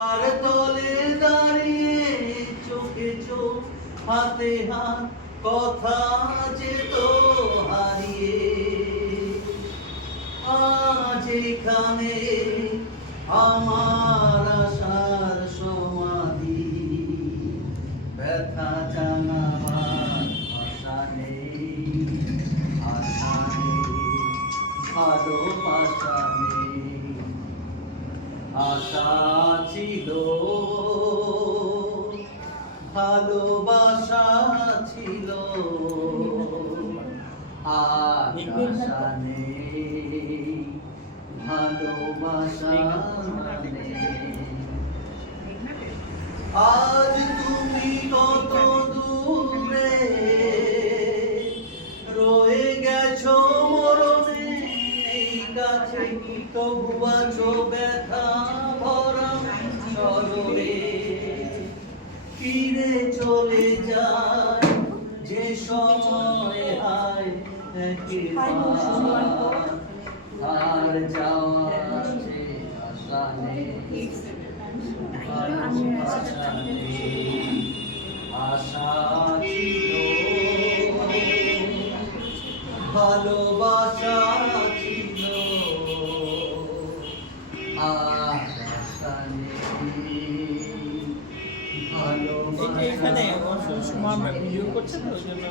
আর তলে দাঁড়িয়ে চোখে চোখ হাতে হাত কথা যে তো হারিয়ে আজ এখানে আমার আশার সমাধি ব্যথা জানাবার আশা নেই ভালোবাসা নেই আশা ছিল ভালোবাসা ছিল আর আশা নেই ভালোবাসা নেই আজ তুমি কত দূরে রয়ে গেছো মরণে এই কাছে তবু আছো ব্যথা ভরা সরলে ফিরে চলে যায় যে সময় হায় আর যাওয়ার যে আশা নেই আশা ছিল ভালোবাসা ছিল আশা নেই ভালোবাসা এখানে ভিডিও করছে তো ওই জন্য